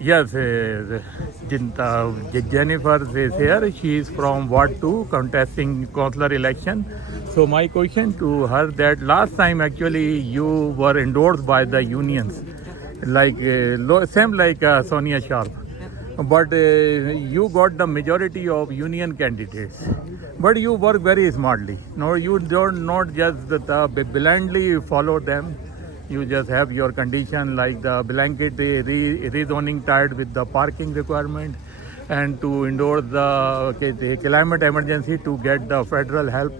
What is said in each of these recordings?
Yes, Jennifer is here. She is from Ward 2 contesting councillor election. So my question to her that last time actually you were endorsed by the unions, like same like Sonia Sharp, but you got the majority of union candidates. But you work very smartly. No, you don't not just blindly follow them. You just have your condition like the blanket rezoning tied with the parking requirement and to endorse the climate emergency to get the federal help.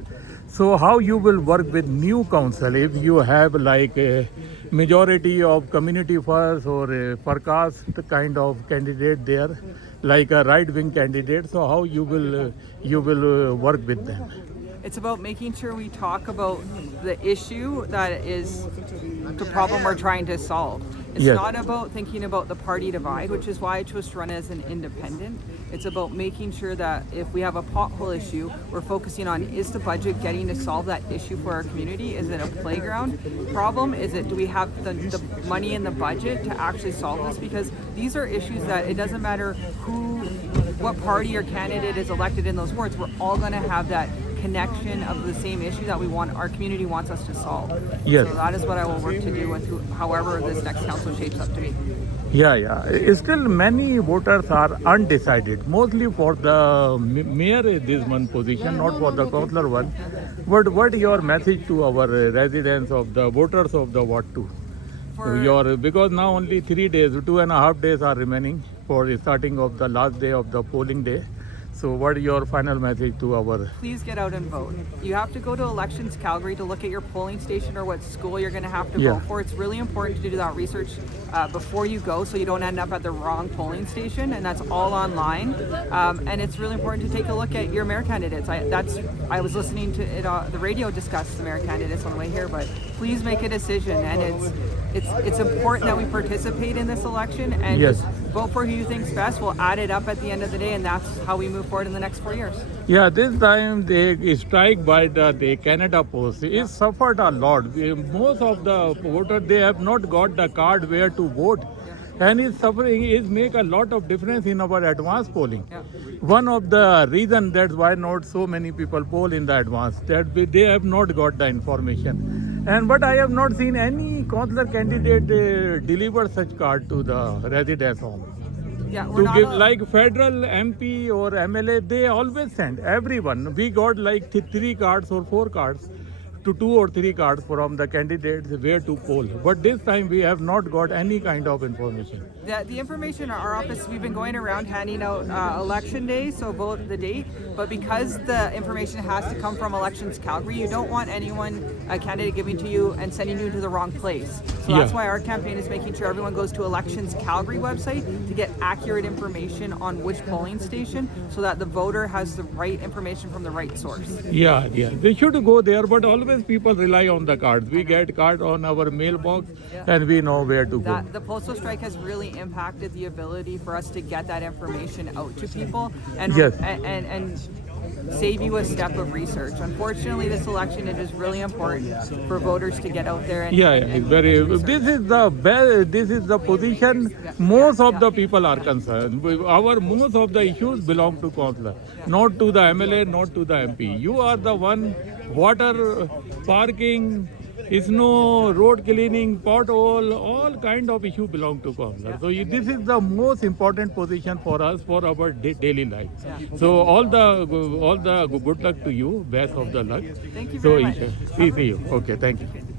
So how you will work with new council if you have like a majority of community first or a per caste kind of candidate there, like a right wing candidate. So how you will work with them? It's about making sure we talk about the issue that is the problem we're trying to solve. It's Yes. not about thinking about the party divide, which is why I chose to run as an independent. It's about making sure that if we have a pothole issue, we're focusing on is the budget getting to solve that issue for our community? Is it a playground problem? Do we have the money in the budget to actually solve this? Because these are issues that it doesn't matter what party or candidate is elected in those wards, we're all going to have that connection of the same issue that our community wants us to solve. Yes. So that is what I will work to do with however this next council shapes up to be. Yeah. Still, many voters are undecided, mostly for the mayor this one position, not for the councillor one. But what your message to our residents of the voters of the Ward 2? Because now only 3 days, 2.5 days are remaining for the starting of the last day of the polling day. So what is your final message to our? Please get out and vote. You have to go to Elections Calgary to look at your polling station or what school you're going to have to Yeah. vote for. It's really important to do that research before you go so you don't end up at the wrong polling station, and that's all online. And it's really important to take a look at your mayor candidates. I was listening to it, the radio discuss the mayor candidates on the way here, but please make a decision. And it's important that we participate in this election and Yes. just vote for who you think's best. We'll add it up at the end of the day, and that's how we move forward in the next 4 years. Yeah, this time the strike by the Canada Post is suffered a lot. Most of the voters, they have not got the card where to vote. And it's suffering is make a lot of difference in our advanced polling. Yeah. One of the reason that's why not so many people poll in the advance that they have not got the information. But I have not seen any councillor candidate deliver such card to the residence home. Yeah, we're To not give al- like federal MP or MLA, they always send everyone. We got like 3 cards or 4 cards to 2 or 3 cards from the candidates where to poll. But this time we have not got any kind of information. The information in our office, we've been going around handing out election day, so vote the date. But because the information has to come from Elections Calgary, you don't want a candidate giving to you and sending you to the wrong place. So that's Yeah. why our campaign is making sure everyone goes to Elections Calgary website to get accurate information on which polling station so that the voter has the right information from the right source. Yeah. They should go there, but always people rely on the cards. We get card on our mailbox and we know where to go. The postal strike has really impacted the ability for us to get that information out to people and Yes. and save you a step of research. Unfortunately, this election, it is really important for voters to get out there and and Very. do research. This is the best. This is the position most of the people are concerned. Most of the issues belong to councillor, not to the MLA, not to the MP. You are the one. Water, parking, snow, road cleaning, pothole, all kind of issue belong to councillor. So this is the most important position for us for our daily life. So all the good luck to you. Best of the luck. Thank you So very much. see you. Okay, thank you.